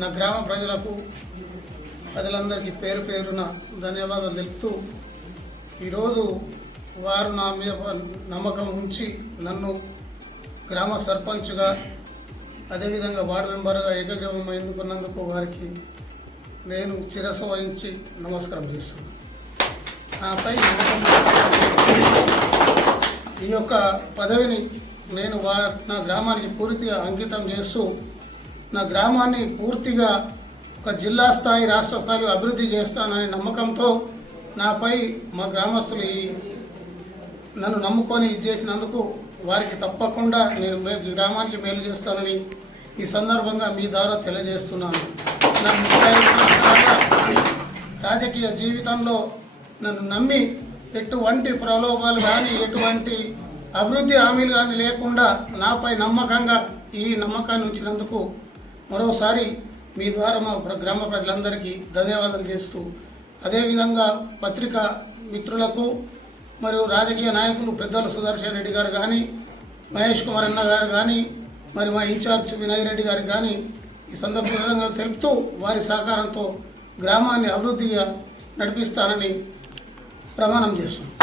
నా గ్రామ ప్రజలందరికీ పేరు పేరున ధన్యవాదాలు తెలుపుతూ ఈరోజు వారు నా మీద నమ్మకం ఉంచి నన్ను గ్రామ సర్పంచ్గా అదేవిధంగా వార్డు మెంబర్గా ఏకగ్రీవం ఎన్నుకున్నందుకు వారికి నేను శిరస్సు వహించి నమస్కారం చేస్తున్నాను. నాపై ఈ యొక్క పదవిని నేను నా గ్రామానికి పూర్తిగా అంకితం చేస్తూ నా గ్రామాన్ని పూర్తిగా ఒక జిల్లా స్థాయి రాష్ట్ర స్థాయిలో అభివృద్ధి చేస్తాననే నమ్మకంతో నాపై మా గ్రామస్తులు నన్ను నమ్ముకొని ఇది చేసినందుకు వారికి తప్పకుండా నేను గ్రామానికి మేలు చేస్తానని ఈ సందర్భంగా మీ ద్వారా తెలియజేస్తున్నాను. నా రాజకీయ జీవితంలో నన్ను నమ్మి ఎటువంటి ప్రలోభాలు కానీ ఎటువంటి అభివృద్ధి హామీలు కానీ లేకుండా నాపై నమ్మకంగా ఈ నమ్మకాన్ని ఉంచినందుకు మరోసారి మీ ద్వారా మా గ్రామ ప్రజలందరికీ ధన్యవాదాలు చేస్తూ అదేవిధంగా పత్రికా మిత్రులకు మరియు రాజకీయ నాయకులు పెద్దలు సుదర్శన్ రెడ్డి గారు కానీ మహేష్ కుమార్ అన్న గారు కానీ మరి మా ఇన్ఛార్జ్ వినయ్ రెడ్డి గారికి కానీ ఈ సందర్భంగా తెలుపుతూ వారి సహకారంతో గ్రామాన్ని అభివృద్ధిగా నడిపిస్తానని ప్రమాణం చేస్తున్నాను.